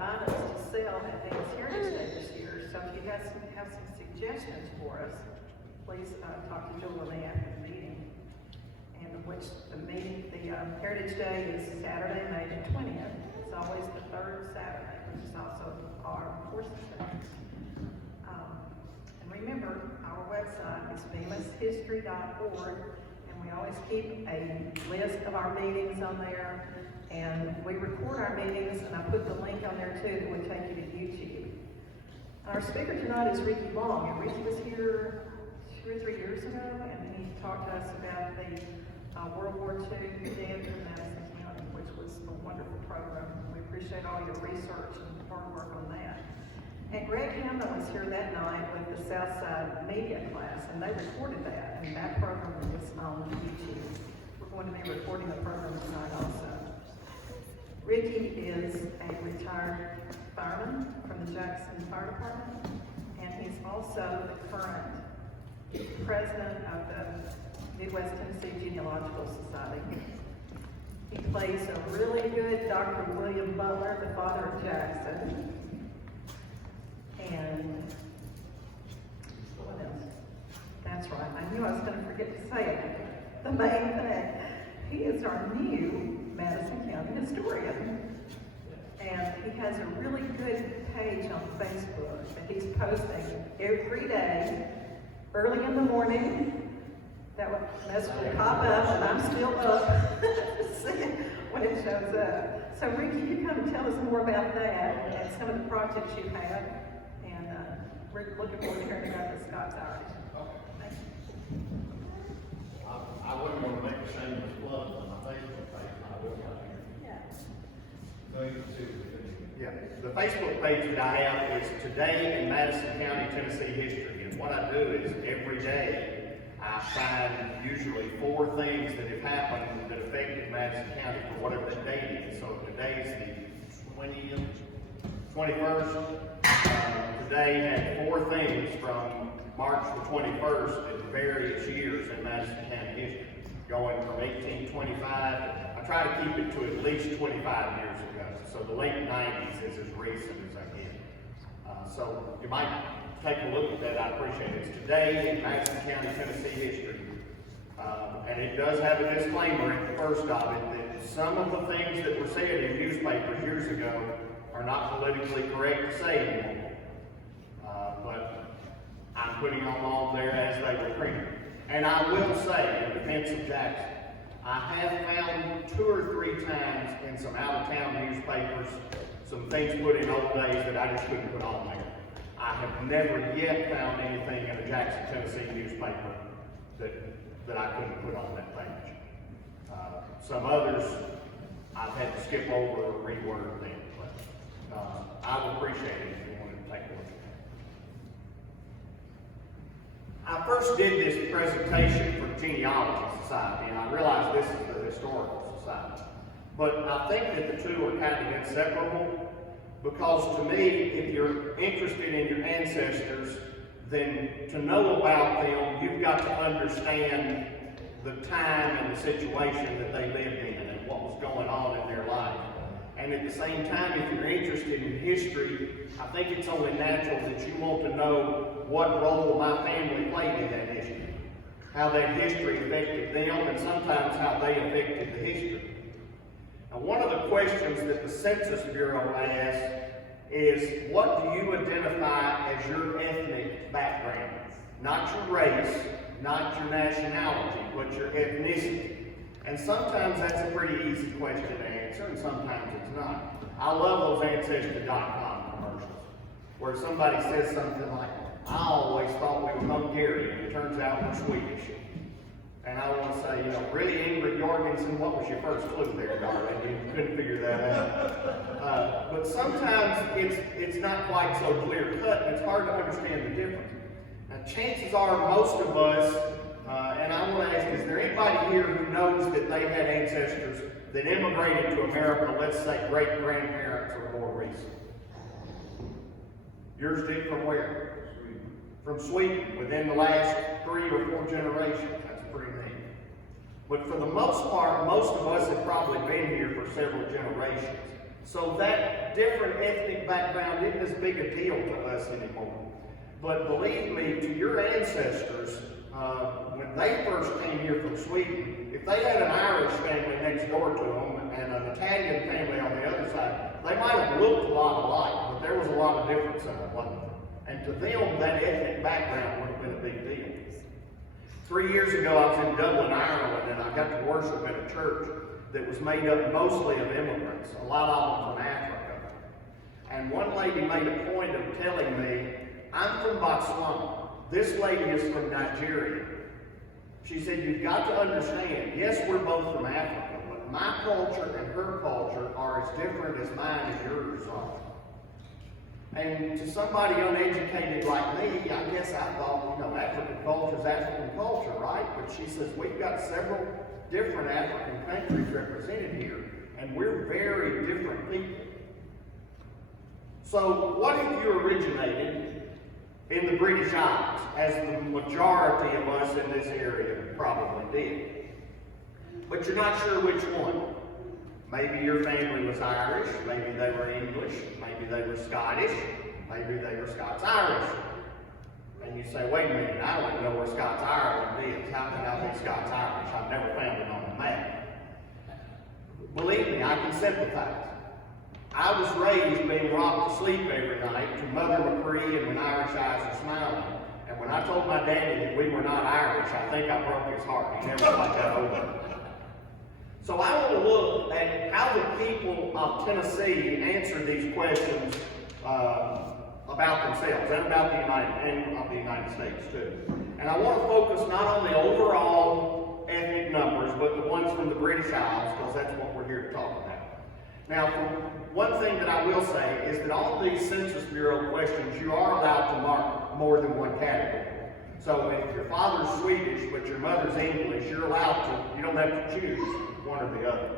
items to sell at Bemis Heritage Day this year. So if you guys have some suggestions for us, please talk to Julie after the meeting. And the Heritage Day is Saturday, May the 20th. It's always the third Saturday, which is also our Horses Day. And remember, our website is bemishistory.org, and we always keep a list of our meetings on there. And we record our meetings, and I put the link on there too that would take you to YouTube. Our speaker tonight is Ricky Long, and Ricky was here 2 or 3 years ago, and he talked to us about the World War II death in Madison County, which was a wonderful program. We appreciate all your research and hard work on that. And Greg Hammond was here that night with the Southside Media class, and they recorded that, and that program is on YouTube. We're going to be recording the program tonight also. Ricky is a retired fireman from the Jackson Fire Department, and he's also the current president of the Midwest Tennessee Genealogical Society. He plays a really good Dr. William Butler, the father of Jackson. And what else? That's right, I knew I was going to forget to say it. The main thing, he is our new Madison County historian. And he has a really good page on Facebook that he's posting every day, early in the morning. That message will pop up, and I'm still up when it shows up. So Ricky, you come and tell us more about that and some of the projects you have. And we're looking forward to hearing about the Scots-Irish. Okay. I wouldn't want to make a shameless plug on my Facebook page. I will not here. No, you can see it. Yeah, the Facebook page that I have is Today in Madison County, Tennessee History. And what I do is every day I find usually 4 things that have happened that affected Madison County for whatever the date is. So today is the 20th, 21st. Today had 4 things from March the 21st in various years in Madison County history, going from 1825. I try to keep it to at least 25 years ago. So the late 90s is as recent as I can. So you might take a look at that. I appreciate it. It's Today in Madison County, Tennessee history. And it does have a disclaimer at the first of it that some of the things that were said in newspapers years ago are not politically correct to say anymore. But I'm putting them on there as they were printed. And I will say, in defense of Jackson, I have found 2 or 3 times in some out-of-town newspapers some things put in old days that I just couldn't put on there. I have never yet found anything in a Jackson, Tennessee newspaper that I couldn't put on that page. Some others I've had to skip over or reword them, but I would appreciate it if you wanted to take a look at that. I first did this presentation for the Genealogy Society, and I realize this is the Historical Society. But I think that the two are kind of inseparable, because to me, if you're interested in your ancestors, then to know about them, you've got to understand the time and the situation that they lived in and what was going on in their life. And at the same time, if you're interested in history, I think it's only natural that you want to know what role my family played in that history, how that history affected them, and sometimes how they affected the history. Now, one of the questions that the Census Bureau asks is, what do you identify as your ethnic background? Not your race, not your nationality, but your ethnicity. And sometimes that's a pretty easy question to answer, and sometimes it's not. I love those Ancestry.com commercials, where somebody says something like, I always thought we were Hungarian, and it turns out we're Swedish. And I want to say, really, Ingrid Jorgensen, what was your first clue there, darling? You couldn't figure that out. But sometimes it's not quite so clear cut, and it's hard to understand the difference. Now, chances are most of us, and I want to ask, is there anybody here who knows that they had ancestors that immigrated to America, let's say great-grandparents or more recent? Yours did from where? From Sweden, within the last 3 or 4 generations. That's pretty neat. But for the most part, most of us have probably been here for several generations. So that different ethnic background isn't as big a deal to us anymore. But believe me, to your ancestors, when they first came here from Sweden, if they had an Irish family next door to them and an Italian family on the other side, they might have looked a lot alike, but there was a lot of difference in them, wasn't there? And to them, that ethnic background would have been a big deal. 3 years ago, I was in Dublin, Ireland, and I got to worship at a church that was made up mostly of immigrants, a lot of them from Africa. And one lady made a point of telling me, I'm from Botswana. This lady is from Nigeria. She said, you've got to understand, yes, we're both from Africa, but my culture and her culture are as different as mine and yours are. And to somebody uneducated like me, I guess I thought, African culture is African culture, right? But she says, we've got several different African countries represented here, and we're very different people. So what if you originated in the British Isles, as the majority of us in this area probably did? But you're not sure which one. Maybe your family was Irish, maybe they were English, maybe they were Scottish, maybe they were Scots-Irish. And you say, wait a minute, I don't know where Scots-Ireland is. How can I be Scots-Irish? I've never found it on the map. Believe me, I can sympathize. I was raised being rocked to sleep every night to Mother McCree and When Irish Eyes Are Smiling. And when I told my daddy that we were not Irish, I think I broke his heart. He never got that over. So I want to look at how the people of Tennessee answer these questions about themselves and about the United States too. And I want to focus not on the overall ethnic numbers, but the ones from the British Isles, because that's what we're here to talk about. Now, one thing that I will say is that all these Census Bureau questions, you are allowed to mark more than one category. So if your father's Swedish, but your mother's English, you're allowed to, you don't have to choose one or the other.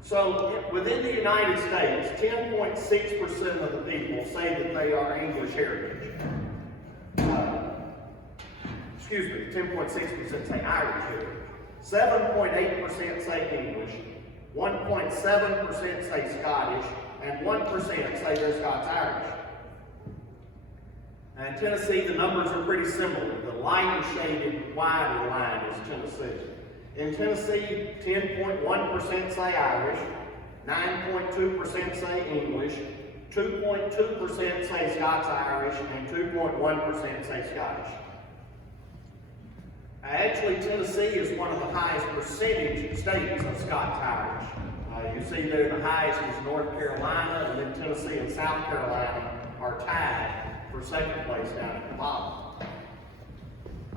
So within the United States, 10.6% of the people say that they are English heritage. 10.6% say Irish heritage. 7.8% say English. 1.7% say Scottish. And 1% say they're Scots-Irish. And in Tennessee, the numbers are pretty similar. The lighter shaded, wider line is Tennessee. In Tennessee, 10.1% say Irish, 9.2% say English, 2.2% say Scots-Irish, and 2.1% say Scottish. Actually, Tennessee is one of the highest percentage states of Scots-Irish. You see there the highest is North Carolina, and then Tennessee and South Carolina are tied for second place down at the bottom.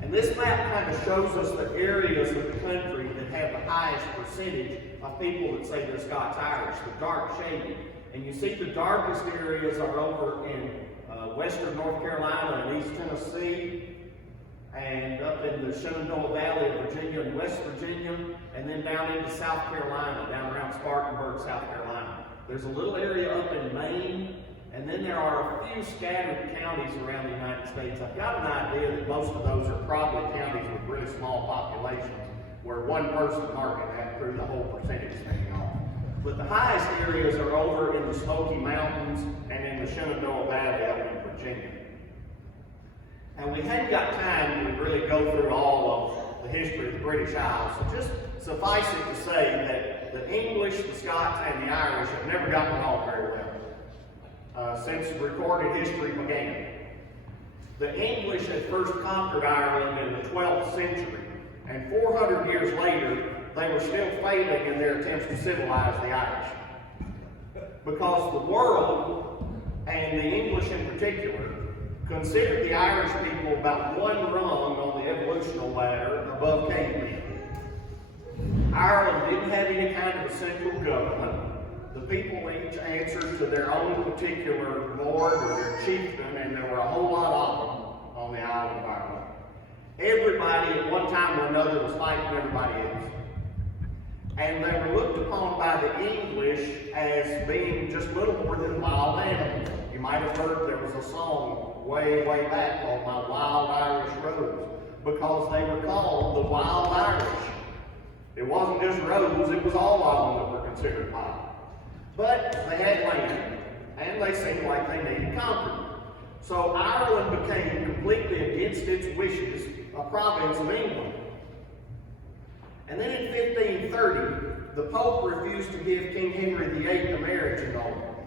And this map kind of shows us the areas of the country that have the highest percentage of people that say they're Scots-Irish, the dark shaded. And you see the darkest areas are over in western North Carolina and East Tennessee, and up in the Shenandoah Valley of Virginia and West Virginia, and then down into South Carolina, down around Spartanburg, South Carolina. There's a little area up in Maine, and then there are a few scattered counties around the United States. I've got an idea that most of those are probably counties with really small populations, where one person market that through the whole percentage thing off. But the highest areas are over in the Smoky Mountains and in the Shenandoah Valley up in Virginia. And we hadn't got time to really go through all of the history of the British Isles, so just suffice it to say that the English, the Scots, and the Irish have never gotten along very well since recorded history began. The English had first conquered Ireland in the 12th century, and 400 years later, they were still failing in their attempts to civilize the Irish. Because the world, and the English in particular, considered the Irish people about one rung on the evolutionary ladder above cavemen. Ireland didn't have any kind of a central government. The people each answered to their own particular lord or their chieftain, and there were a whole lot of them on the island of Ireland. Everybody at one time or another was fighting everybody else. And they were looked upon by the English as being just little more than wild animals. You might have heard there was a song way, way back called My Wild Irish Rose, because they were called the Wild Irish. It wasn't just roads, it was all of them that were considered wild. But they had land, and they seemed like they needed conquering. So Ireland became completely against its wishes a province of England. And then in 1530, the Pope refused to give King Henry VIII a marriage annulment.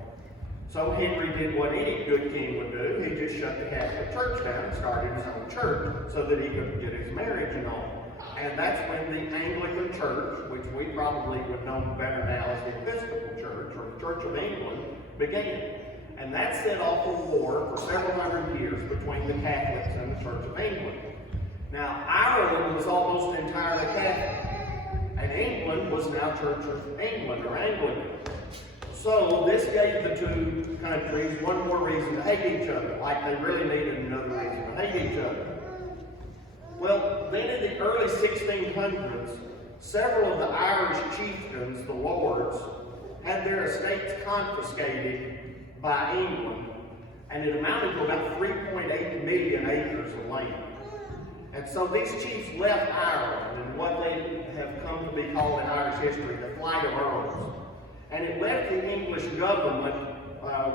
So Henry did what any good king would do. He just shut the Catholic Church down and started his own church so that he could get his marriage annulment. And that's when the Anglican Church, which we probably would know better now as the Episcopal Church or the Church of England, began. And that set off a war for several hundred years between the Catholics and the Church of England. Now, Ireland was almost entirely Catholic, and England was now Church of England or Anglican. So this gave the two countries one more reason to hate each other, like they really needed another reason to hate each other. Well, then in the early 1600s, several of the Irish chieftains, the lords, had their estates confiscated by England, and it amounted to about 3.8 million acres of land. And so these chiefs left Ireland in what they have come to be called in Irish history the Flight of Earls. And it left the English government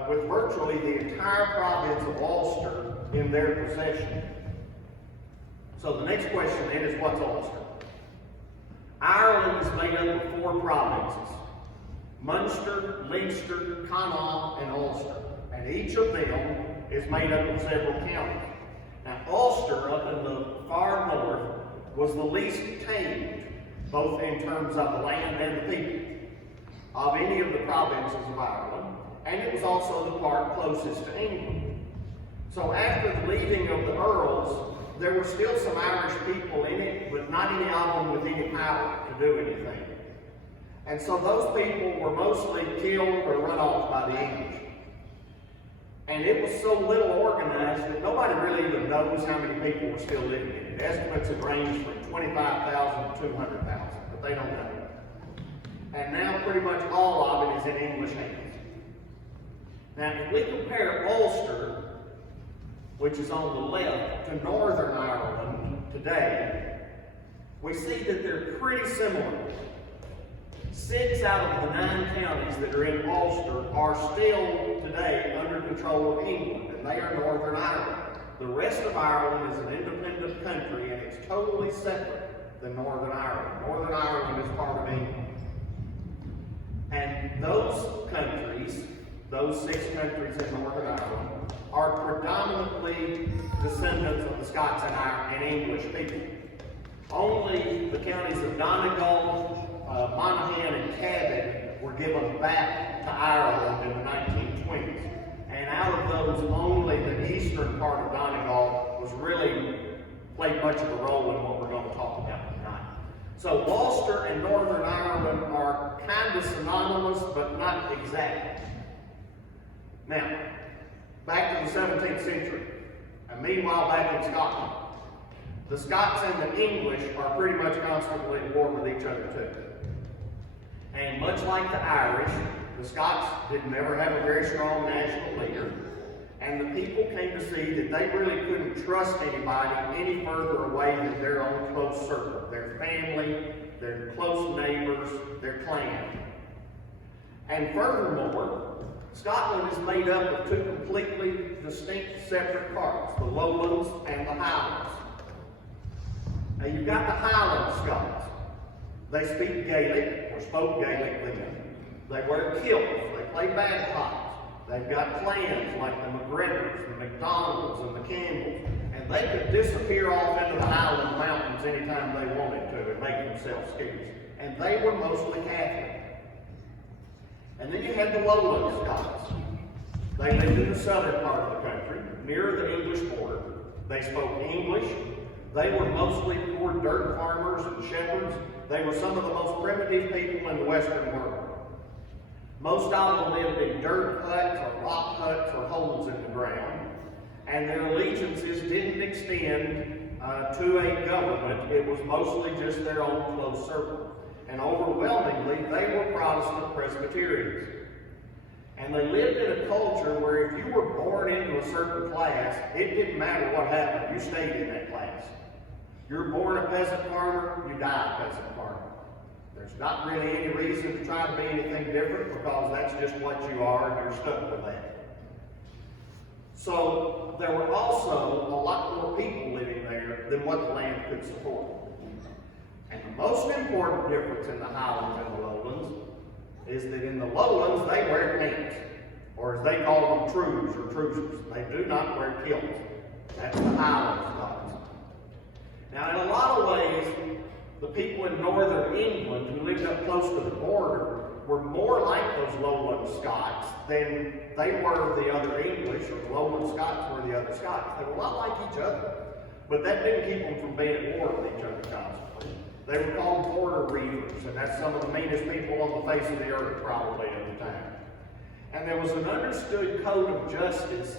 with virtually the entire province of Ulster in their possession. So the next question then is, what's Ulster? Ireland is made up of 4 provinces: Munster, Leinster, Connaught, and Ulster. And each of them is made up of several counties. Now Ulster, up in the far north, was the least tamed, both in terms of the land and the people, of any of the provinces of Ireland, and it was also the part closest to England. So after the leaving of the Earls, there were still some Irish people in it, but not any of them with any power to do anything. And so those people were mostly killed or run off by the English. And it was so little organized that nobody really even knows how many people were still living in it. Estimates have ranged from 25,000 to 200,000, but they don't know. And now pretty much all of it is in English hands. Now, if we compare Ulster, which is on the left, to Northern Ireland today, we see that they're pretty similar. 6 out of the 9 counties that are in Ulster are still today under control of England, and they are Northern Ireland. The rest of Ireland is an independent country, and it's totally separate than Northern Ireland. Northern Ireland is part of England. And those countries, those 6 countries in Northern Ireland, are predominantly descendants of the Scots and English people. Only the counties of Donegal, Monaghan, and Cabot were given back to Ireland in the 1920s. And out of those, only the eastern part of Donegal was really played much of a role in what we're going to talk about tonight. So Ulster and Northern Ireland are kind of synonymous, but not exactly. Now, back to the 17th century, and meanwhile back in Scotland, the Scots and the English are pretty much constantly at war with each other too. And much like the Irish, the Scots did never have a very strong national leader, and the people came to see that they really couldn't trust anybody any further away than their own close circle, their family, their close neighbors, their clan. And furthermore, Scotland is made up of 2 completely distinct separate parts, the Lowlands and the Highlands. Now you've got the Highland Scots. They speak Gaelic, or spoke Gaelic then. They wear kilts, they play bagpipes. They've got clans like the McGregors, the McDonalds, and the Campbells. And they could disappear off into the Highland Mountains anytime they wanted to and make themselves scarce. And they were mostly Catholic. And then you had the Lowland Scots. They lived in the southern part of the country, near the English border. They spoke English. They were mostly poor dirt farmers and shepherds. They were some of the most primitive people in the Western world. Most of them lived in dirt huts or rock huts or holes in the ground. And their allegiances didn't extend to a government. It was mostly just their own close circle. And overwhelmingly, they were Protestant Presbyterians. And they lived in a culture where if you were born into a certain class, it didn't matter what happened, you stayed in that class. You're born a peasant farmer, you die a peasant farmer. There's There's not really any reason to try to be anything different because that's just what you are and you're stuck with that. So there were also a lot more people living there than what the land could support. And the most important difference in the highlands and the lowlands is that in the lowlands they wear pants, or as they call them, trews or trousers. They do not wear kilts. That's the highland Scots. Now in a lot of ways, the people in northern England who lived up close to the border were more like those lowland Scots than they were the other English, or the lowland Scots were the other Scots. They were a lot like each other, but that didn't keep them from being at war with each other constantly. They were called border reavers, and that's some of the meanest people on the face of the earth probably at the time. And there was an understood code of justice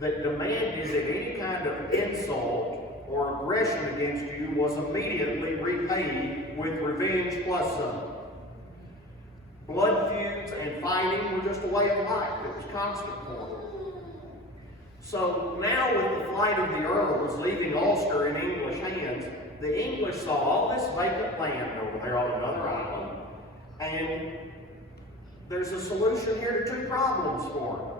that demanded that any kind of insult or aggression against you was immediately repaid with revenge plus some. Blood feuds and fighting were just a way of life. It was constant for them. So now with the flight of the Earls leaving Ulster in English hands, the English saw all this vacant land over there on another island, and there's a solution here to two problems for them.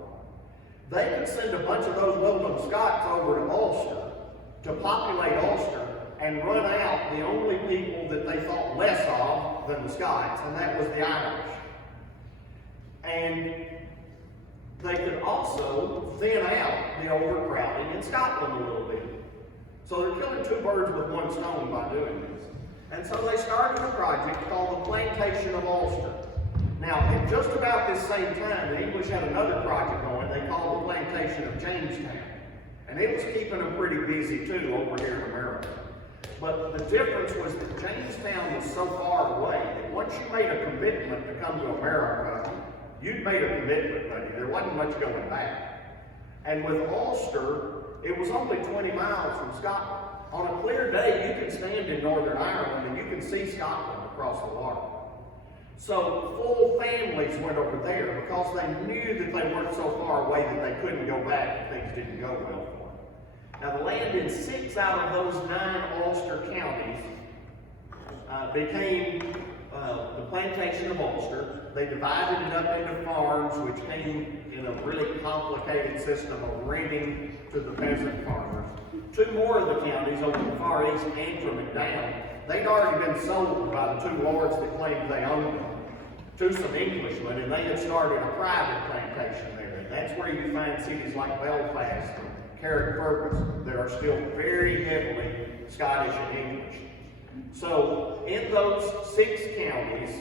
They could send a bunch of those lowland Scots over to Ulster to populate Ulster and run out the only people that they thought less of than the Scots, and that was the Irish. And they could also thin out the overcrowding in Scotland a little bit. So they're killing two birds with one stone by doing this. And so they started a project called the Plantation of Ulster. Now, at just about this same time, the English had another project going they called the Plantation of Jamestown. And it was keeping them pretty busy too over here in America. But the difference was that Jamestown was so far away that once you made a commitment to come to America, you'd made a commitment, buddy. There wasn't much going back. And with Ulster, it was only 20 miles from Scotland. On a clear day, you can stand in Northern Ireland and you can see Scotland across the water. So full families went over there because they knew that they weren't so far away that they couldn't go back if things didn't go well for them. Now the land in 6 out of those 9 Ulster counties became the Plantation of Ulster. They divided it up into farms, which came in a really complicated system of renting to the peasant farmers. 2 more of the counties over the far east, Antrim and down, they'd already been sold by the 2 lords that claimed they owned them to some Englishmen, and they had started a private plantation there. And that's where you find cities like Belfast and Carrickfergus that are still very heavily Scottish and English. So in those 6 counties,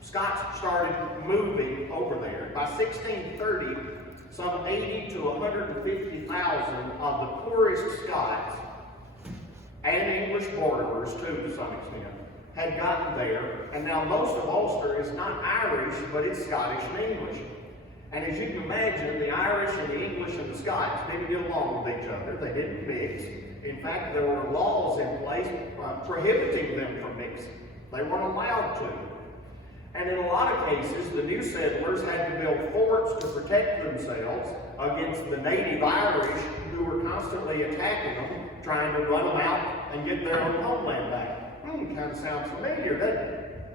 Scots started moving over there. By 1630, some 80 to 150,000 of the poorest Scots and English borderers too, to some extent, had gotten there. And now most of Ulster is not Irish, but it's Scottish and English. And as you can imagine, the Irish and the English and the Scots didn't get along with each other. They didn't mix. In fact, there were laws in place prohibiting them from mixing. They weren't allowed to. And in a lot of cases, the new settlers had to build forts to protect themselves against the native Irish who were constantly attacking them, trying to run them out and get their own homeland back. Kind of sounds familiar, doesn't it?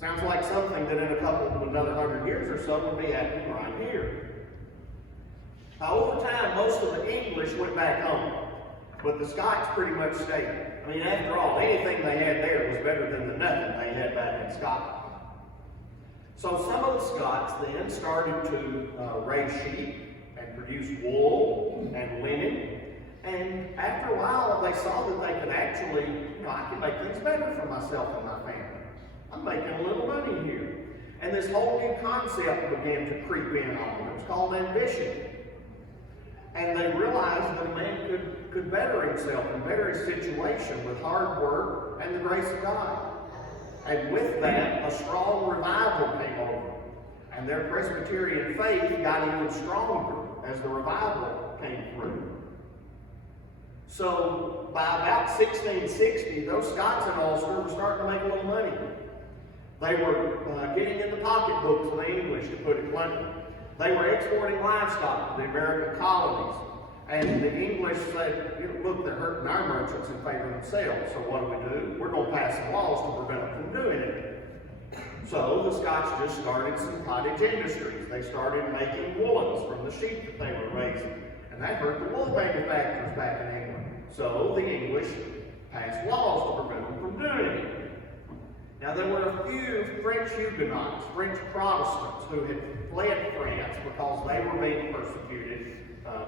Sounds like something that in another 100 years or so would be happening right here. Now, over time, most of the English went back home, but the Scots pretty much stayed. I mean, after all, anything they had there was better than the nothing they had back in Scotland. So some of the Scots then started to raise sheep and produce wool and linen. And after a while, they saw that they could actually, I can make things better for myself and my family. I'm making a little money here. And this whole new concept began to creep in on them. It was called ambition. And they realized that a man could better himself and better his situation with hard work and the grace of God. And with that, a strong revival came over. And their Presbyterian faith got even stronger as the revival came through. So by about 1660, those Scots in Ulster were starting to make a little money. They were getting in the pocketbooks of the English, to put it bluntly. They were exporting livestock to the American colonies. And the English said, you know, look, they're hurting our merchants in favor of themselves, so what do? We're going to pass some laws to prevent them from doing it. So the Scots just started some cottage industries. They started making woolens from the sheep that they were raising. And that hurt the wool manufacturers back in England. So the English passed laws to prevent them from doing it. Now there were a few French Huguenots, French Protestants, who had fled France because they were being persecuted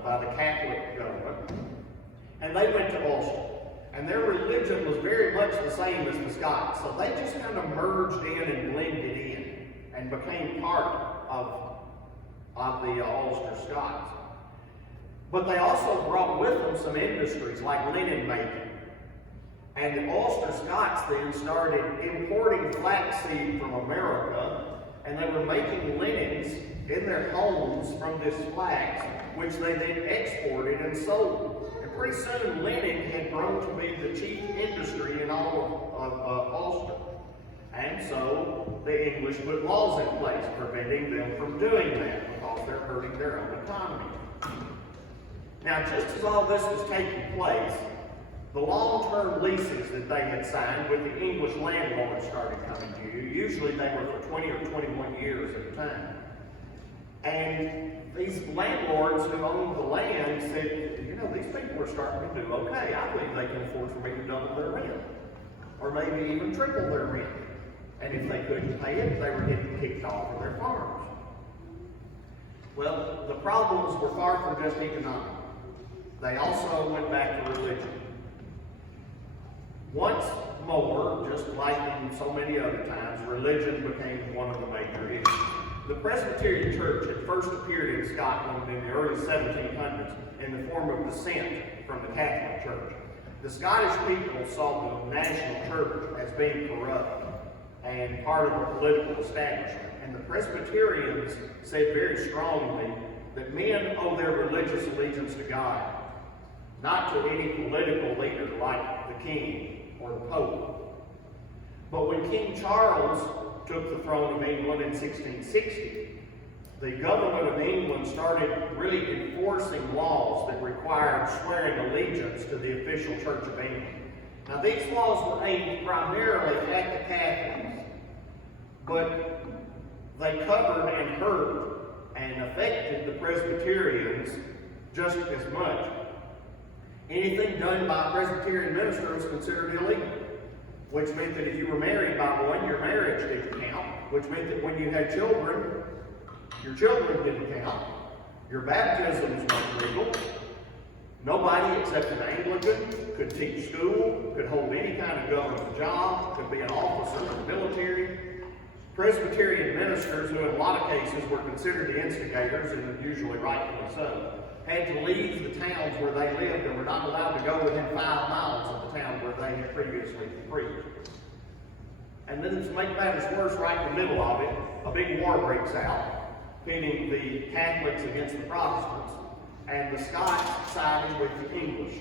by the Catholic government. And they went to Ulster. And their religion was very much the same as the Scots. So they just kind of merged in and blended in and became part of the Ulster Scots. But they also brought with them some industries like linen making. And the Ulster Scots then started importing flaxseed from America, and they were making linens in their homes from this flax, which they then exported and sold. And pretty soon linen had grown to be the chief industry in all of Ulster. And so the English put laws in place preventing them from doing that because they're hurting their own economy. Now, just as all this was taking place, the long-term leases that they had signed with the English landlords started coming due. Usually they were for 20 or 21 years at a time. And these landlords who owned the land said, you know, these people are starting to do okay. I believe they can afford for me to double their rent, or maybe even triple their rent. And if they couldn't pay it, they were getting kicked off of their farms. Well, the problems were far from just economic. They also went back to religion. Once more, just like in so many other times, religion became one of the major issues. The Presbyterian Church had first appeared in Scotland in the early 1700s in the form of dissent from the Catholic Church. The Scottish people saw the national church as being corrupt and part of the political establishment. And the Presbyterians said very strongly that men owe their religious allegiance to God, not to any political leader like the king or the Pope. But when King Charles took the throne of England in 1660, the government of England started really enforcing laws that required swearing allegiance to the official Church of England. Now these laws were aimed primarily at the Catholics, but they covered and hurt and affected the Presbyterians just as much. Anything done by a Presbyterian minister was considered illegal, which meant that if you were married by one, your marriage didn't count, which meant that when you had children, your children didn't count. Your baptisms weren't legal. Nobody except an Anglican could teach school, could hold any kind of government job, could be an officer in the military. Presbyterian ministers, who in a lot of cases were considered the instigators, and usually rightfully so, had to leave the towns where they lived and were not allowed to go within 5 miles of the town where they had previously preached. And then to make matters worse, right in the middle of it, a big war breaks out, pitting the Catholics against the Protestants, and the Scots sided with the English.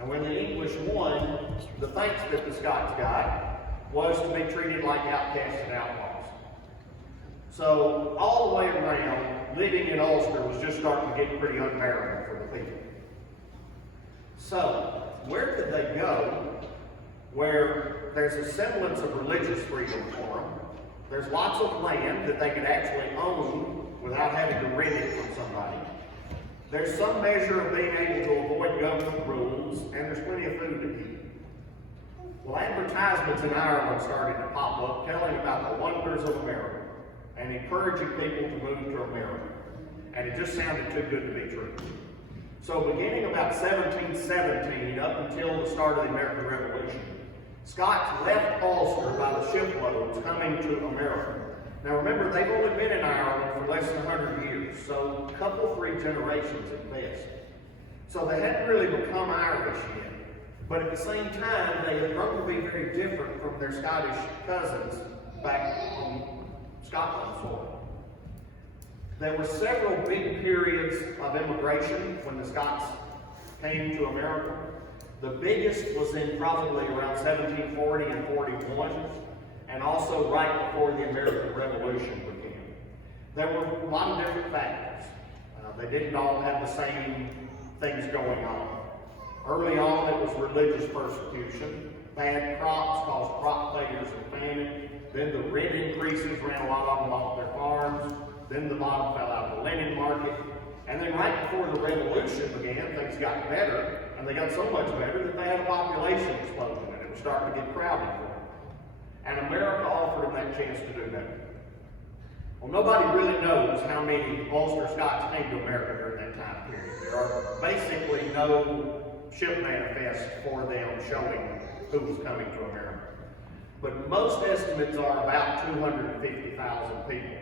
And when the English won, the thanks that the Scots got was to be treated like outcasts and outlaws. So all the way around, living in Ulster was just starting to get pretty unbearable for the people. So where could they go where there's a semblance of religious freedom for them? There's lots of land that they could actually own without having to rent it from somebody. There's some measure of being able to avoid government rules, and there's plenty of food to eat. Well, advertisements in Ireland started to pop up telling about the wonders of America and encouraging people to move to America. And it just sounded too good to be true. So beginning about 1717 up until the start of the American Revolution, Scots left Ulster by the shiploads coming to America. Now remember, they've only been in Ireland for less than 100 years, so a couple, 3 generations at best. So they hadn't really become Irish yet. But at the same time, they had grown to be very different from their Scottish cousins back on Scotland soil. There were several big periods of immigration when the Scots came to America. The biggest was in probably around 1740 and 41, and also right before the American Revolution began. There were a lot of different factors. They didn't all have the same things going on. Early on, it was religious persecution. Bad crops caused crop failures and famine. Then the rent increases ran a lot of them off their farms. Then the bottom fell out of the linen market. And then right before the revolution began, things got better, and they got so much better that they had a population explosion, and it was starting to get crowded for them. And America offered them that chance to do that. Well, nobody really knows how many Ulster Scots came to America during that time period. There are basically no ship manifests for them showing who was coming to America. But most estimates are about 250,000 people.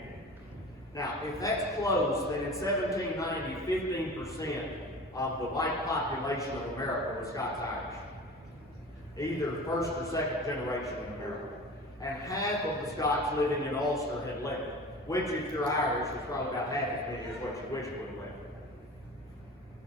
Now, if that's close, then in 1790, 15% of the white population of America was Scots-Irish, either first or second generation of America. And half of the Scots living in Ulster had left, which, if you're Irish, is probably about half as big as what you wish would have left.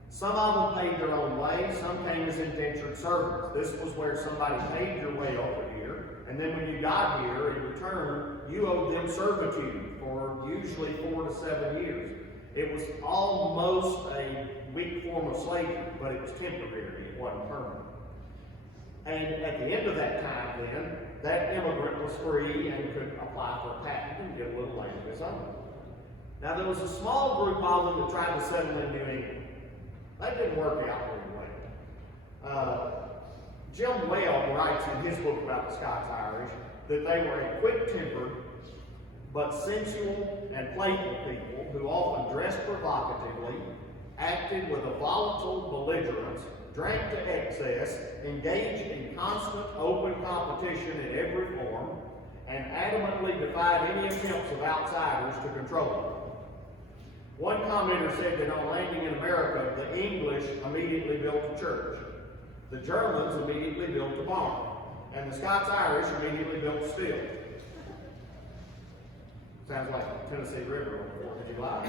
Some of them paid their own way, some came as indentured servants. This was where somebody paid your way over here, and then when you got here, in return, you owed them servitude for usually 4 to 7 years. It was almost a weak form of slavery, but it was temporary, it wasn't permanent. And at the end of that time then, that immigrant was free and could apply for a patent and get a little land of his own. Now there was a small group of them that tried to settle in New England. That didn't work out very well. Jim Weld writes in his book about the Scots-Irish that they were a quick-tempered but sensual and playful people who often dressed provocatively, acted with a volatile belligerence, drank to excess, engaged in constant open competition in every form, and adamantly defied any attempts of outsiders to control them. One commenter said that on landing in America, the English immediately built a church. The Germans immediately built a barn. And the Scots-Irish immediately built steel. Sounds like the Tennessee River on 4th of July.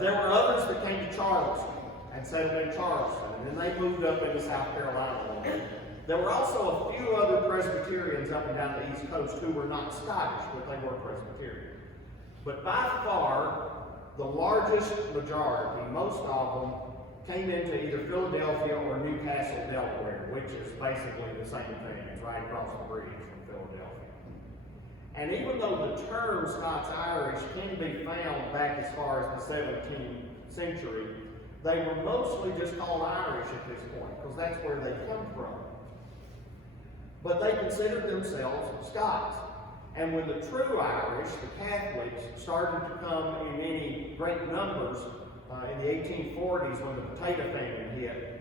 There were others that came to Charleston and settled in Charleston, and then they moved up into South Carolina. There were also a few other Presbyterians up and down the East Coast who were not Scottish, but they were Presbyterian. But by far, the largest majority, most of them, came into either Philadelphia or Newcastle, Delaware, which is basically the same thing. It's right across the bridge from Philadelphia. And even though the term Scots-Irish can be found back as far as the 17th century, they were mostly just called Irish at this point, because that's where they come from. But they considered themselves Scots. And when the true Irish, the Catholics, started to come in any great numbers in the 1840s when the potato famine hit,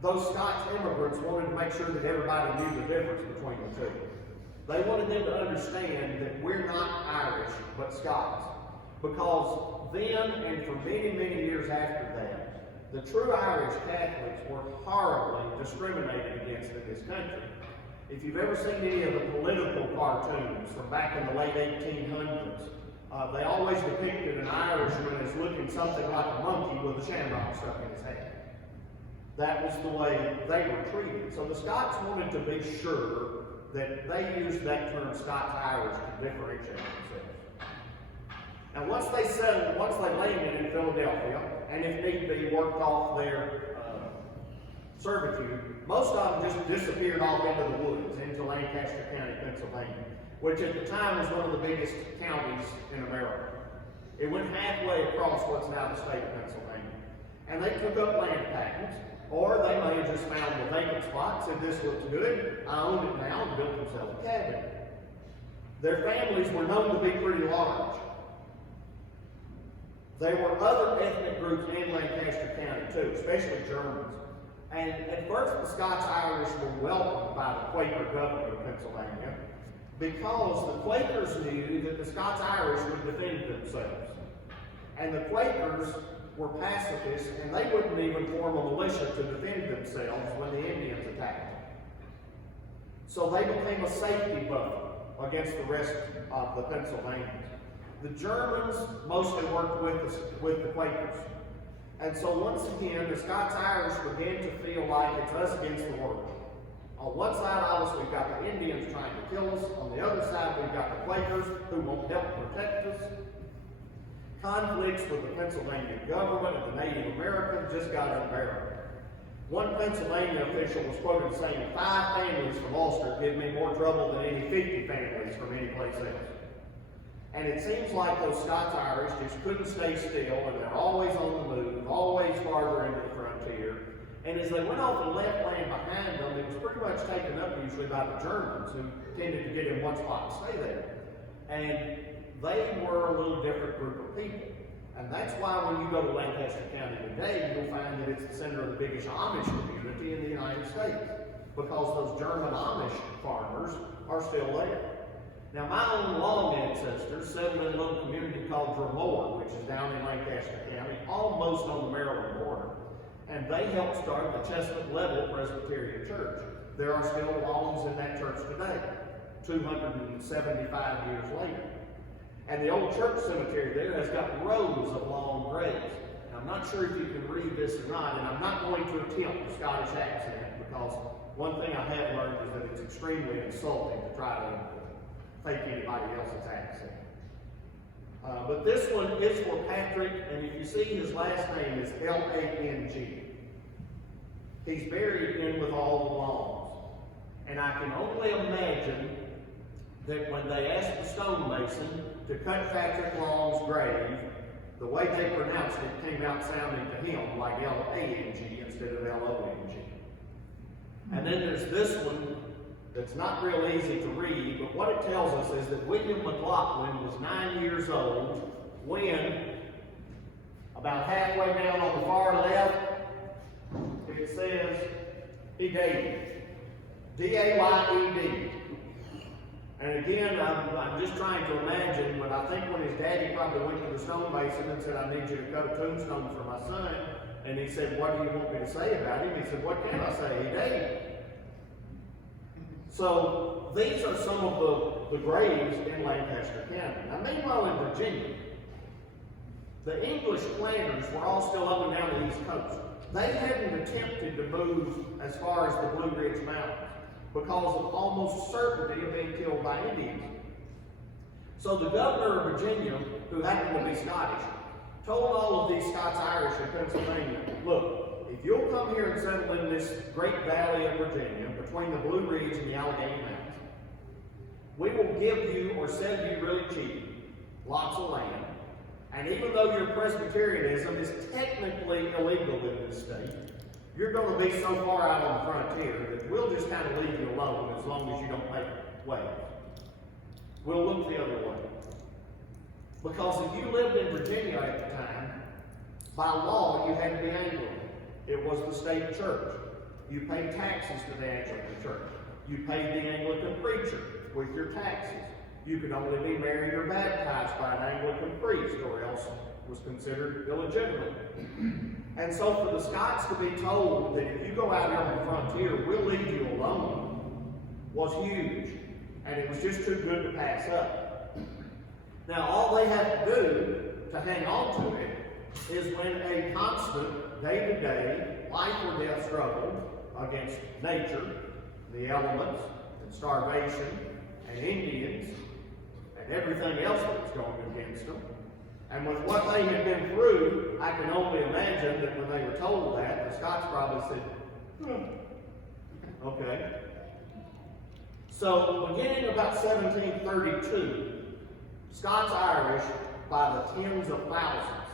those Scotch immigrants wanted to make sure that everybody knew the difference between the two. They wanted them to understand that we're not Irish, but Scots. Because then, and for many, many years after that, the true Irish Catholics were horribly discriminated against in this country. If you've ever seen any of the political cartoons from back in the late 1800s, they always depicted an Irishman as looking something like a monkey with a shamrock stuck in his head. That was the way they were treated. So the Scots wanted to be sure that they used that term Scots-Irish to differentiate themselves. Now once they settled, once they landed in Philadelphia, and if need be, worked off their servitude, most of them just disappeared off into the woods, into Lancaster County, Pennsylvania, which at the time was one of the biggest counties in America. It went halfway across what's now the state of Pennsylvania. And they took up land patents, or they may have just found a vacant spot, said this looks good, I own it now, and built themselves a cabin. Their families were known to be pretty large. There were other ethnic groups in Lancaster County too, especially Germans. And at first the Scots-Irish were welcomed by the Quaker government of Pennsylvania because the Quakers knew that the Scots-Irish would defend themselves. And the Quakers were pacifists, and they wouldn't even form a militia to defend themselves when the Indians attacked them. So they became a safety buffer against the rest of the Pennsylvanians. The Germans mostly worked with the Quakers. And so once again, the Scots-Irish began to feel like it's us against the world. On one side of us, we've got the Indians trying to kill us. On the other side, we've got the Quakers who won't help protect us. Conflicts with the Pennsylvania government and the Native Americans just got unbearable. One Pennsylvania official was quoted saying, 5 families from Ulster give me more trouble than any 50 families from any place else. And it seems like those Scots-Irish just couldn't stay still, and they're always on the move, always farther into the frontier. And as they went off and left land behind them, it was pretty much taken up usually by the Germans, who tended to get in one spot and stay there. And they were a little different group of people. And that's why when you go to Lancaster County today, you'll find that it's the center of the biggest Amish community in the United States, because those German Amish farmers are still there. Now, my own long ancestors settled in a little community called Drumore, which is down in Lancaster County, almost on the Maryland border. And they helped start the Chestnut Level Presbyterian Church. There are still longs in that church today, 275 years later. And the old church cemetery there has got rows of long graves. And I'm not sure if you can read this or not, and I'm not going to attempt the Scottish accent, because one thing I have learned is that it's extremely insulting to try to fake anybody else's accent. But this one is for Patriot, and if you see his last name is L-A-N-G. He's buried in with all the longs. And I can only imagine that when they asked the stonemason to cut Patrick Long's grave, the way they pronounced it came out sounding to him like L-A-N-G instead of L-O-N-G. And then there's this one that's not real easy to read, but what it tells us is that William McLaughlin was 9 years old when, about halfway down on the far left, it says he dated. D-A-Y-E-D. And again, I'm just trying to imagine, but I think when his daddy probably went to the stonemason and said, I need you to cut a tombstone for my son, and he said, what do you want me to say about him? He said, what can I say? He dated. So these are some of the graves in Lancaster County. Now, meanwhile in Virginia, the English planters were all still up and down the East Coast. They hadn't attempted to move as far as the Blue Ridge Mountains because of almost certainty of being killed by Indians. So the governor of Virginia, who happened to be Scottish, told all of these Scots-Irish in Pennsylvania, look, if you'll come here and settle in this great valley of Virginia, between the Blue Ridge and the Allegheny Mountains, we will give you or sell you really cheap lots of land. And even though your Presbyterianism is technically illegal in this state, you're going to be so far out on the frontier that we'll just kind of leave you alone as long as you don't make waves. We'll look the other way. Because if you lived in Virginia at the time, by law you had to be Anglican. It was the state church. You paid taxes to the Anglican church. You paid the Anglican preacher with your taxes. You could only be married or baptized by an Anglican priest, or else was considered illegitimate. And so for the Scots to be told that if you go out here on the frontier, we'll leave you alone, was huge. And it was just too good to pass up. Now all they have to do to hang on to it is when a constant, day-to-day, life or death struggle against nature, the elements, and starvation, and Indians, and everything else that was going against them. And with what they had been through, I can only imagine that when they were told that, the Scots probably said, okay. So, beginning about 1732, Scots-Irish, by the tens of thousands,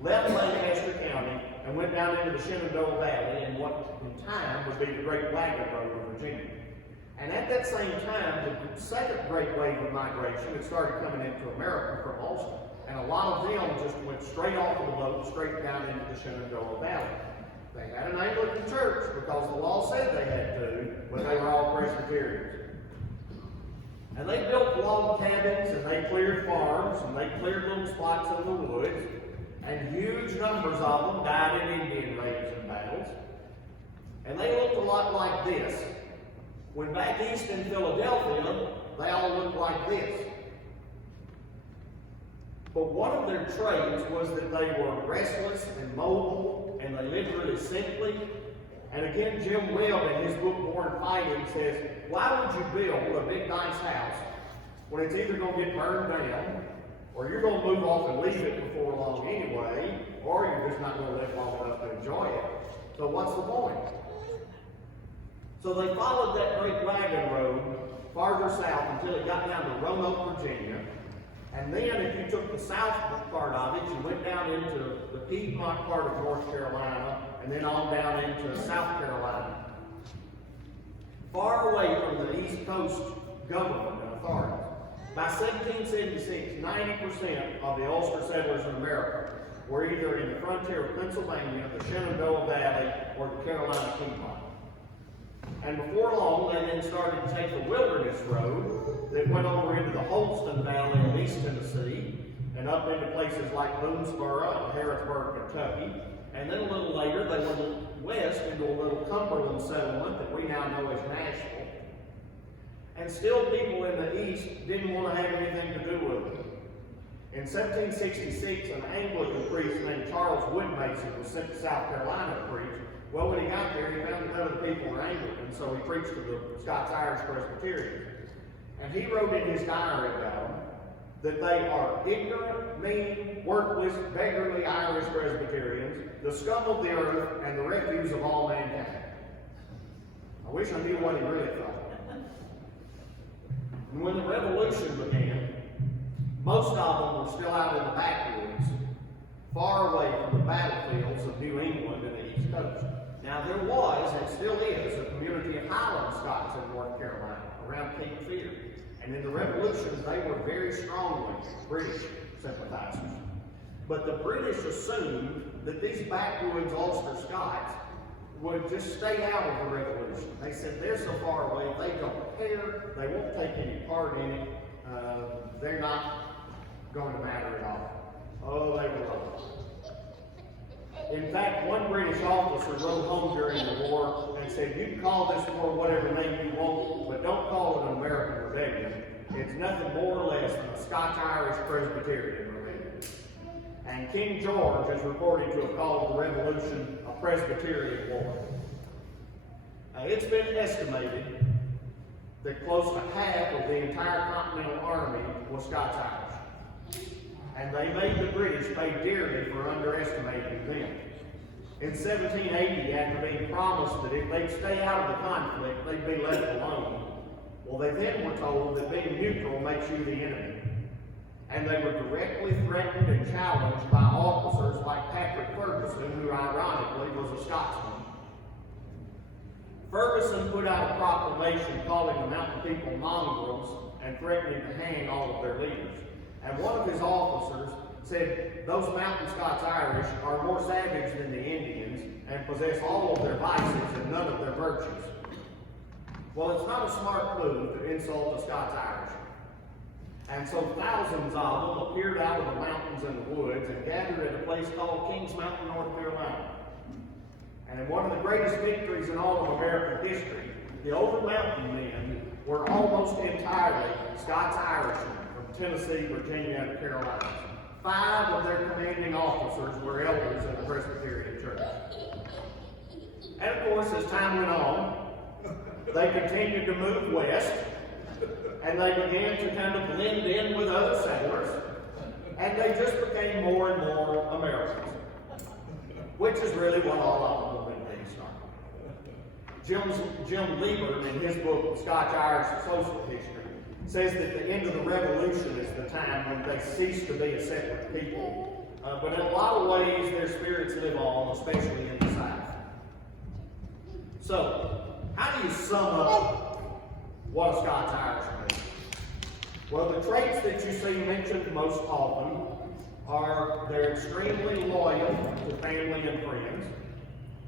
left Lancaster County and went down into the Shenandoah Valley in what in time would be the Great Wagon Road of Virginia. And at that same time, the second great wave of migration had started coming into America from Ulster. And a lot of them just went straight off of the boat, straight down into the Shenandoah Valley. They had an Anglican church because the law said they had to, but they were all Presbyterians. And they built log cabins, and they cleared farms, and they cleared little spots in the woods, and huge numbers of them died in Indian raids and battles. And they looked a lot like this. When back east in Philadelphia, they all looked like this. But one of their traits was that they were restless and mobile, and they lived really simply. And again, Jim Webb in his book, Born Fighting, says, why would you build a big nice house when it's either going to get burned down, or you're going to move off and leave it before long anyway, or you're just not going to live long enough to enjoy it. So what's the point? So they followed that great wagon road farther south until it got down to Roanoke, Virginia. And then if you took the south part of it, you went down into the Piedmont part of North Carolina, and then on down into South Carolina. Far away from the East Coast government and authorities. By 1776, 90% of the Ulster settlers in America were either in the frontier of Pennsylvania, the Shenandoah Valley, or the Carolina Piedmont. And before long, they then started to take the Wilderness Road that went over into the Holston Valley of East Tennessee and up into places like Boonesboro and Harrisburg, Kentucky. And then a little later, they went west into a little Cumberland settlement that we now know as Nashville. And still people in the East didn't want to have anything to do with it. In 1766, an Anglican priest named Charles Woodmason was sent to South Carolina to preach. Well, when he got there, he found that none of the people were Anglican, so he preached to the Scots-Irish Presbyterians. And he wrote in his diary about them that they are ignorant, mean, worthless, beggarly Irish Presbyterians, the scum of the earth, and the refuse of all mankind. I wish I knew what he really thought. And when the Revolution began, most of them were still out in the backwoods, far away from the battlefields of New England and the East Coast. Now there was, and still is, a community of Highland Scots in North Carolina, around Cape Fear. And in the Revolution, they were very strongly British sympathizers. But the British assumed that these backwoods Ulster Scots would just stay out of the Revolution. They said they're so far away, they don't care, they won't take any part in it, they're not going to matter at all. Oh, they were wrong. In fact, one British officer wrote home during the war and said, you can call this war whatever name you want, but don't call it an American rebellion. It's nothing more or less than a Scots-Irish Presbyterian rebellion. And King George is reported to have called the Revolution a Presbyterian war. It's been estimated that close to half of the entire Continental Army was Scots-Irish. And they made the British pay dearly for underestimating them. In 1780, after being promised that if they'd stay out of the conflict, they'd be left alone, well, they then were told that being neutral makes you the enemy. And they were directly threatened and challenged by officers like Patriot, who ironically was a Scotsman. Ferguson put out a proclamation calling the mountain people mongrels and threatening to hang all of their leaders. And one of his officers said, those mountain Scots-Irish are more savage than the Indians and possess all of their vices and none of their virtues. Well, it's not a smart move to insult the Scots-Irish. And so thousands of them appeared out of the mountains and the woods and gathered at a place called Kings Mountain, North Carolina. And in one of the greatest victories in all of American history, the Over Mountain men were almost entirely Scots-Irishmen from Tennessee, Virginia, and Carolina. 5 of their commanding officers were elders in the Presbyterian Church. And of course, as time went on, they continued to move west, and they began to kind of blend in with other settlers, and they just became more and more Americans, which is really what all of them have been based on. Jim Lieber, in his book, Scotch-Irish Social History, says that the end of the Revolution is the time when they cease to be a separate people. But in a lot of ways, their spirits live on, especially in the South. So, how do you sum up what a Scots-Irishman is? Well, the traits that you see mentioned most often are they're extremely loyal to family and friends,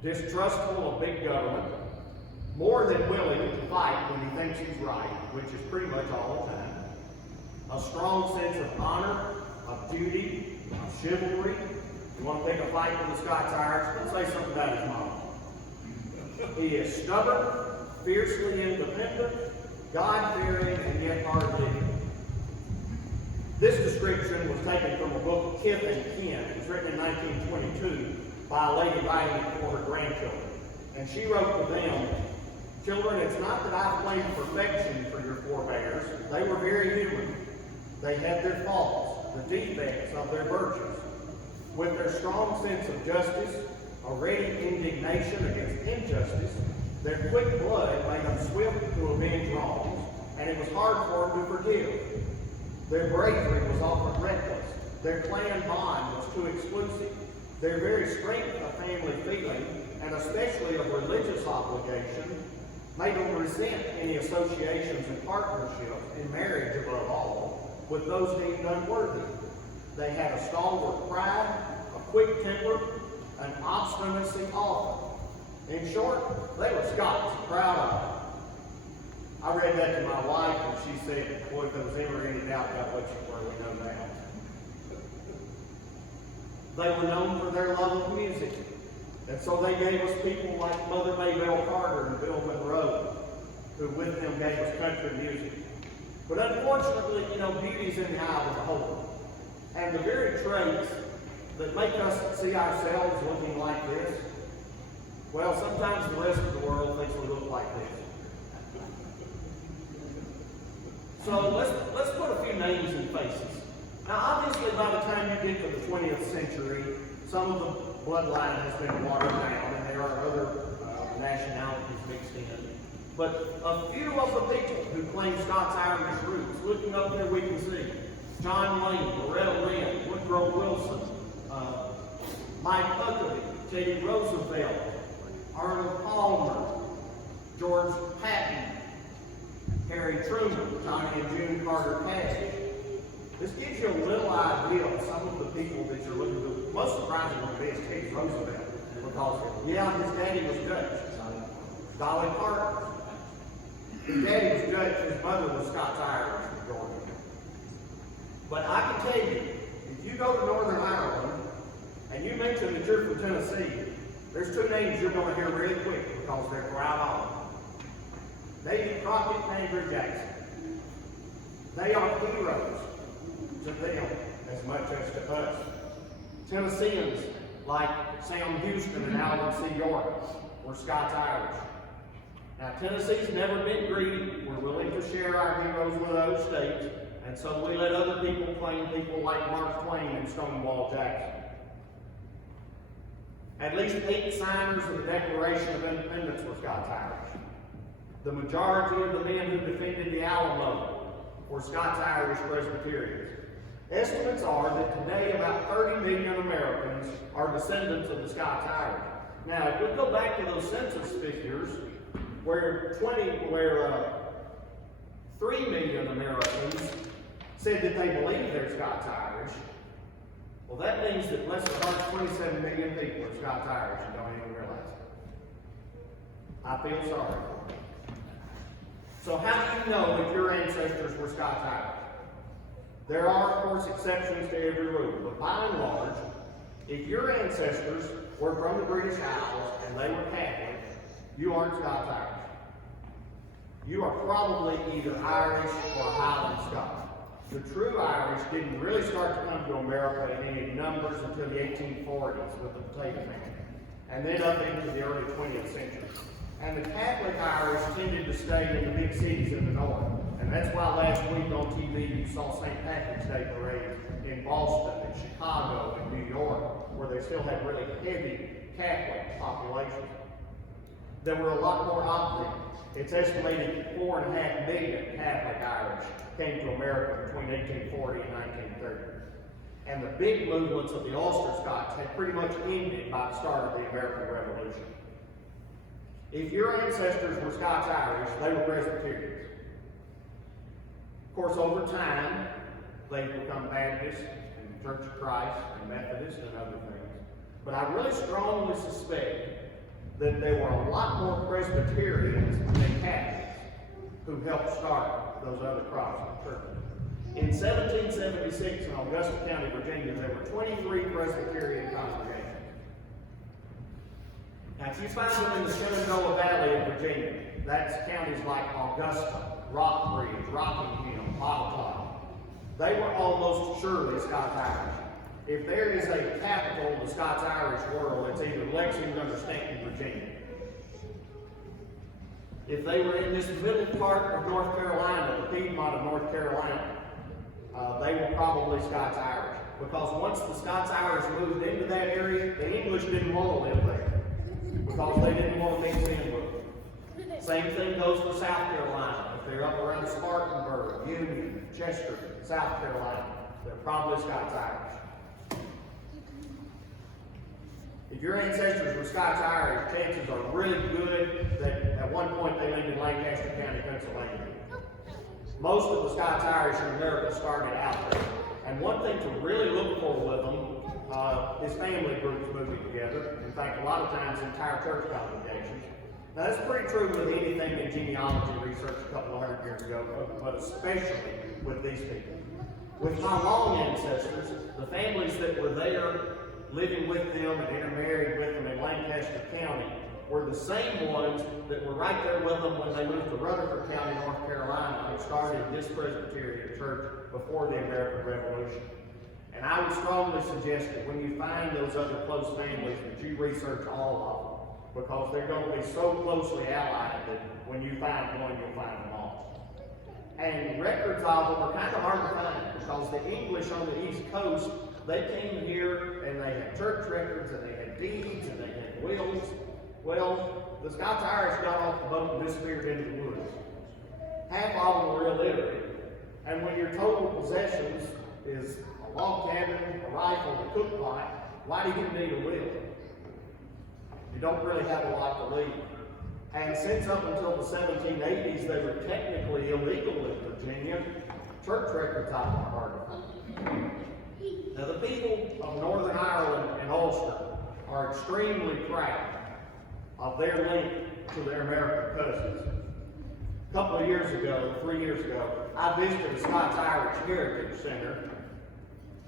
distrustful of big government, more than willing to fight when he thinks he's right, which is pretty much all the time. A strong sense of honor, of duty, of chivalry. You want to pick a fight with the Scots-Irish, let's say something about his mom. He is stubborn, fiercely independent, God-fearing, and yet hard-living. This description was taken from a book, Kith and Kin. It was written in 1922 by a lady writing it for her grandchildren. And she wrote to them, children, it's not that I claim perfection for your forebears. They were very human. They had their faults. the defects of their virtues. With their strong sense of justice, a ready indignation against injustice, their quick blood made them swift to avenge wrongs, and it was hard for them to forgive. Their bravery was often reckless. Their clan bond was too exclusive. Their very strength of family feeling, and especially of religious obligation, made them resent any associations and partnerships, in marriage above all, with those deemed unworthy. They had a stalwart pride, a quick temper, an obstinacy often. In short, they were Scots, proud of it. I read that to my wife, and she said, boy, if there was ever any doubt about what you were, we know now. They were known for their love of music. And so they gave us people like Mother Maybelle Carter and Bill Monroe, who with them gave us country music. But unfortunately, beauty's in the eye of the beholder. And the very traits that make us see ourselves looking like this, well, sometimes the rest of the world thinks we look like this. So let's put a few names and faces. Now, obviously, by the time you get to the 20th century, some of the bloodline has been watered down, and there are other nationalities mixed in. But a few of the people who claim Scots-Irish roots, looking up there we can see John Wayne, Loretta Lynn, Woodrow Wilson, Mike Huckabee, Teddy Roosevelt, Arnold Palmer, George Patton, Harry Truman, Johnny and June Carter Cash. This gives you a little idea of some of the people that you're looking at. Most surprising one is Teddy Roosevelt, because, yeah, his daddy was Dutch. Dolly Parton. His daddy was Dutch, his mother was Scots-Irish from Georgia. But I can tell you, if you go to Northern Ireland, and you mention that you're from Tennessee, there's two names you're going to hear really quick, because they're right on. David Crockett and Andrew Jackson. They are heroes to them as much as to us. Tennesseans like Sam Houston and Alvin C. York were Scots-Irish. Now, Tennessee's never been greedy. We're willing to share our heroes with other states, and so we let other people claim people like Mark Twain and Stonewall Jackson. At least 8 signers of the Declaration of Independence were Scots-Irish. The majority of the men who defended the Alamo were Scots-Irish Presbyterians. Estimates are that today about 30 million Americans are descendants of the Scots-Irish. Now, if we go back to those census figures, where 3 million Americans said that they believe they're Scots-Irish, well, that means that less than 27 million people are Scots-Irish and don't even realize it. I feel sorry for them. So how do you know if your ancestors were Scots-Irish? There are, of course, exceptions to every rule, but by and large, if your ancestors were from the British Isles and they were Catholic, you aren't Scots-Irish. You are probably either Irish or Highland Scot. The true Irish didn't really start to come to America in any numbers until the 1840s with the potato famine, and then up into the early 20th century. And the Catholic Irish tended to stay in the big cities in the north. And that's why last week on TV you saw St. Patrick's Day parades in Boston and Chicago and New York, where they still had really heavy Catholic populations. There were a lot more of them. It's estimated that 4.5 million Catholic Irish came to America between 1840 and 1930. And the big movements of the Ulster Scots had pretty much ended by the start of the American Revolution. If your ancestors were Scots-Irish, they were Presbyterians. Of course, over time, they become Baptist and Church of Christ and Methodist and other things. But I really strongly suspect that there were a lot more Presbyterians than Catholics who helped start those other Protestant churches. In 1776 in Augusta County, Virginia, there were 23 Presbyterian congregations. Now, if you find them in the Shenandoah Valley of Virginia, that's counties like Augusta, Rockbridge, Rockingham, Botetourt. They were almost surely Scots-Irish. If there is a capital of the Scots-Irish world, it's either Lexington or Stanton, Virginia. If they were in this middle part of North Carolina, the Piedmont of North Carolina, they were probably Scots-Irish. Because once the Scots-Irish moved into that area, the English didn't want to live there. Because they didn't want to mix in with them. Same thing goes for South Carolina. If they're up around Spartanburg, Union, Chester, South Carolina, they're probably Scots-Irish. If your ancestors were Scots-Irish, chances are really good that at one point they lived in Lancaster County, Pennsylvania. Most of the Scots-Irish in America started out there. And one thing to really look for with them is family groups moving together. In fact, a lot of times entire church congregations. Now that's pretty true with anything in genealogy research a couple of hundred years ago, but especially with these people. With my long ancestors, the families that were there living with them and intermarried with them in Lancaster County were the same ones that were right there with them when they moved to Rutherford County, North Carolina, and started this Presbyterian church before the American Revolution. And I would strongly suggest that when you find those other close families that you research all of them, because they're going to be so closely allied that when you find one, you'll find them all. And records of them are kind of hard to find because the English on the East Coast, they came here and they had church records and they had deeds and they had wills. Well, the Scots-Irish got off the boat and disappeared into the woods. Half of them were illiterate. And when your total possessions is a log cabin, a rifle, a cook pot, why do you need a will? You don't really have a lot to leave. And since up until the 1780s, they were technically illegal in Virginia, church records are hard to find. Now, the people of Northern Ireland and Ulster are extremely proud of their link to their American cousins. A couple of years ago, 3 years ago, I visited the Scots-Irish Heritage Center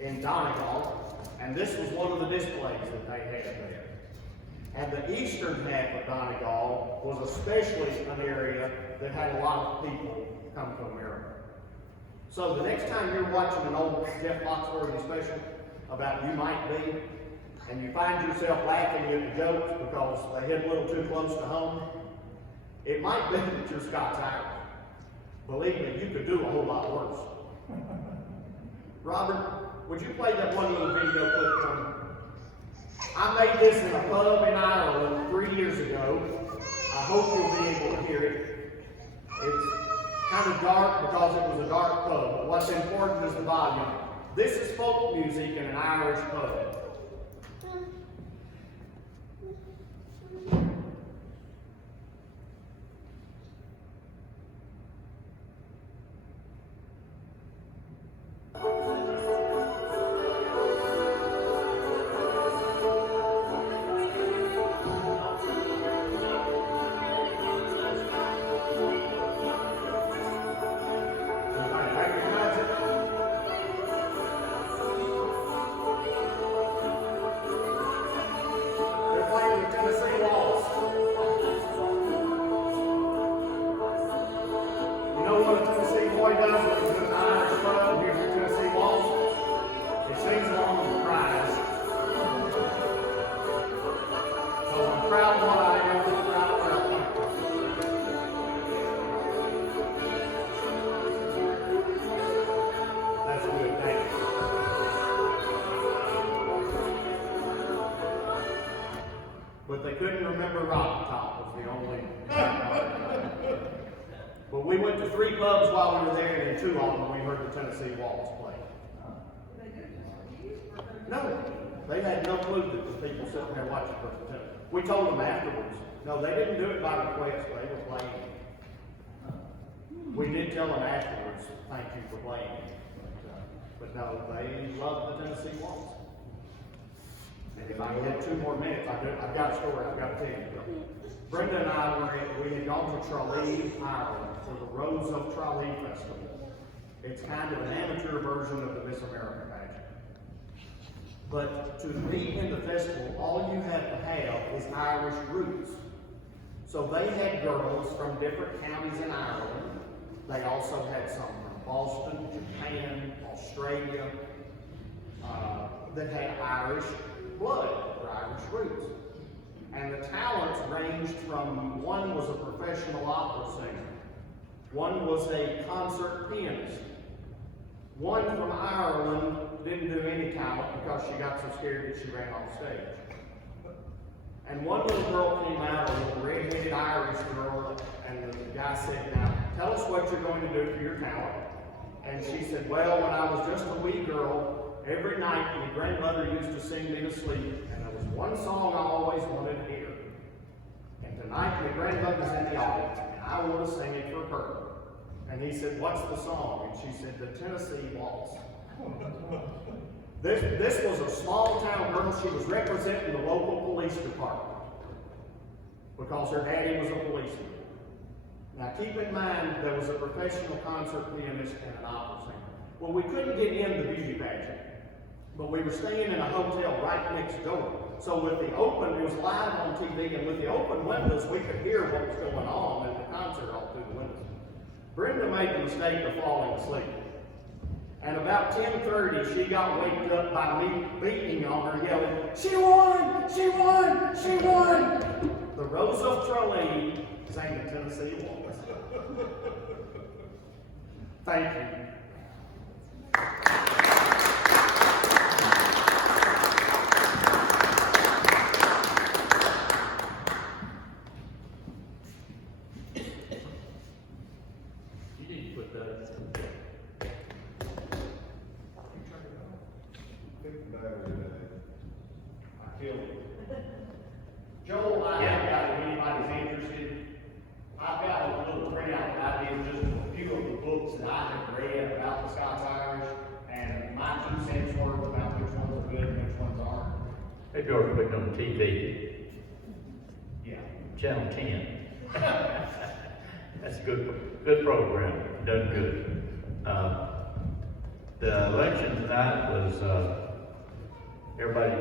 in Donegal, and this was one of the displays that they had there. And the eastern half of Donegal was especially an area that had a lot of people come to America. So the next time you're watching an old Jeff Foxworthy special about You Might Be, and you find yourself laughing at the jokes because they hit a little too close to home, it might be that you're Scots-Irish. Believe me, you could do a whole lot worse. Robert, would you play that one little video clip for me? I made this in a pub in Ireland 3 years ago. I hope you'll be able to hear it. It's kind of dark because it was a dark pub, but what's important is the volume. This is folk music in an Irish pub. But they couldn't remember Rocket Top was the only. But we went to 3 pubs while we were there, and in 2 of them we heard the Tennessee Waltz play. No, they had no clue that the people sitting there watching for the Tennessee. We told them afterwards. No, they didn't do it by request. They were playing. We did tell them afterwards, thank you for playing. But no, they loved the Tennessee Waltz. And if I had 2 more minutes, I've got a story I've got to tell you. Brenda and I we had gone to Tralee, Ireland for the Rose of Tralee Festival. It's kind of an amateur version of the Miss America pageant. But to be in the festival, all you have to have is Irish roots. So they had girls from different counties in Ireland. They also had some from Boston, Japan, Australia, that had Irish blood or Irish roots. And the talents ranged from, one was a professional opera singer, one was a concert pianist, One from Ireland didn't do any talent because she got so scared that she ran off stage. And one little girl came out, a little red-headed Irish girl, and the guy said, now, tell us what you're going to do for your talent. And she said, well, when I was just a wee girl, every night my grandmother used to sing me to sleep, and there was one song I always wanted to hear. And tonight my grandmother's in the audience, and I want to sing it for her. And he said, what's the song? And she said, the Tennessee Waltz. This was a small town girl. She was representing the local police department because her daddy was a policeman. Now keep in mind, there was a professional concert pianist and an opera singer. Well, we couldn't get in the beauty pageant, but we were staying in a hotel right next door. So with the open, it was live on TV, and with the open windows, we could hear what was going on in the concert all through the windows. Brenda made the mistake of falling asleep. And about 10:30, she got waked up by me beating on her, yelling, she won! She won! She won! The Rose of Tralee sang the Tennessee Waltz. Thank you. You need to put that. I killed it. Joel, I have got, if anybody's interested, I've got a little printout that I did, just a few of the books that I have read about the Scots-Irish, and my 2 cents worth about which ones are good and which ones aren't. Maybe you ought to put it on TV, Yeah. Channel 10. That's a good program, done good. The election tonight was, everybody